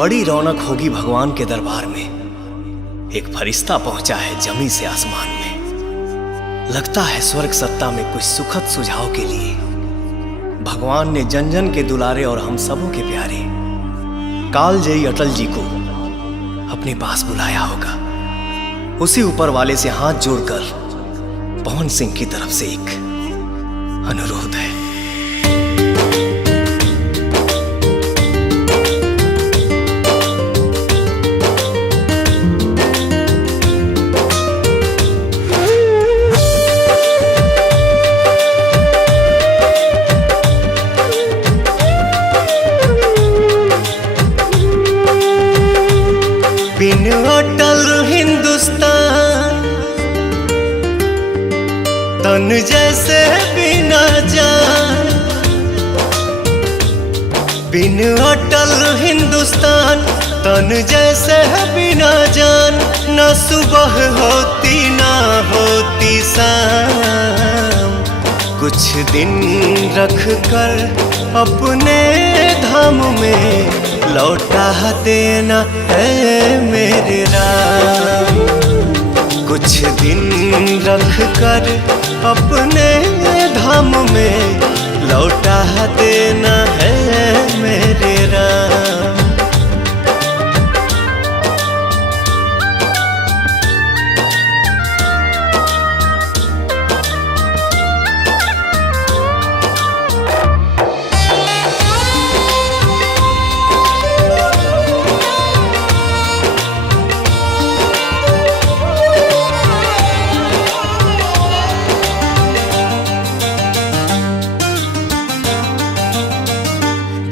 बड़ी रौनक होगी भगवान के दरबार में। एक फरिश्ता पहुंचा है जमी से आसमान में। लगता है स्वर्ग सत्ता में कुछ सुखद सुझाव के लिए भगवान ने जन जन के दुलारे और हम सबों के प्यारे कालजयी अटल जी को अपने पास बुलाया होगा। उसी ऊपर वाले से हाथ जोड़कर पवन सिंह की तरफ से एक अनुरोध है। बिन अटल हिंदुस्तान तन जैसे बिना जान। बिन अटल हिंदुस्तान तन जैसे बिना जान। न सुबह होती ना होती शाम। कुछ दिन रख कर अपने धाम में लौटा देना है मेरे राम। कुछ दिन रख कर अपने धाम में लौटा देना है मेरे राम।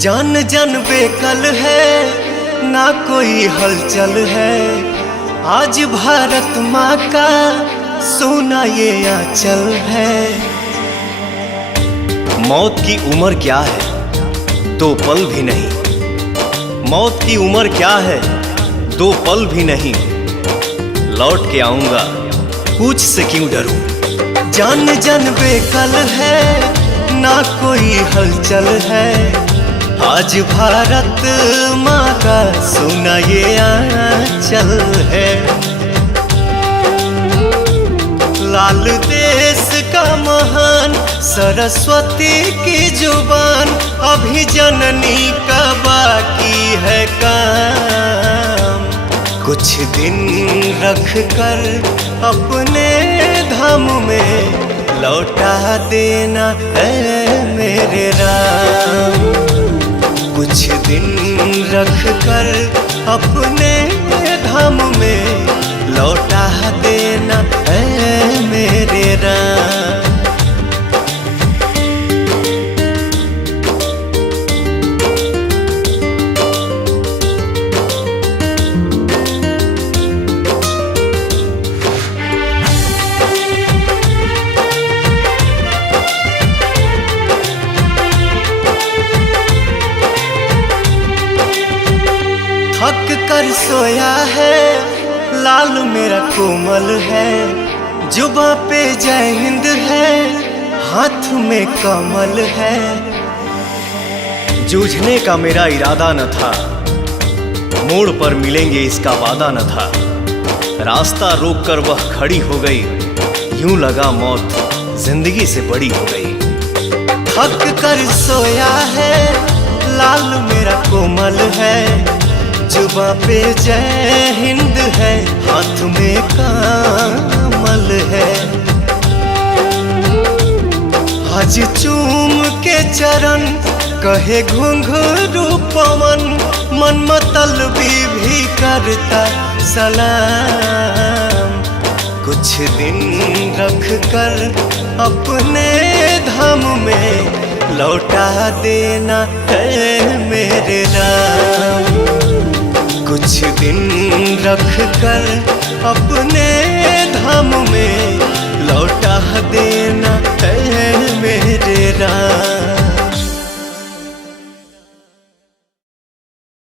जान जन बेकल है ना कोई हलचल है। आज भारत माँ का सोना ये आंचल है। मौत की उम्र क्या है 2 पल भी नहीं। मौत की उम्र क्या है 2 पल भी नहीं। लौट के आऊंगा पूछ से क्यों डरूं। जान जन बेकल है ना कोई हलचल है। आज भारत माँ का सोना ये आंचल है। लाल देश का महान सरस्वती की जुबान। अभी जननी का बाकी है काम। कुछ दिन रख कर अपने धाम में लौटा देना है मेरे राम। कुछ दिन रख कर अपने धाम में लौटा देना है मेरे राम। थक कर सोया है लाल मेरा कोमल है। जुबां पे जय हिंद है हाथ में कमल है। जूझने का मेरा इरादा न था। मोड़ पर मिलेंगे इसका वादा न था। रास्ता रोक कर वह खड़ी हो गई। यूं लगा मौत जिंदगी से बड़ी हो गई। थक कर सोया है लाल मेरा कोमल है। जुबां पे जय हिंद है हाथ में कमल है। आज चूम के चरण कहे घुंघरू पवन। मन मतलबी भी करता सलाम। कुछ दिन रख कर अपने धाम में लौटा देना है मेरे राम। कुछ दिन रख कर अपने धाम में लौटा देना है मेरे राम।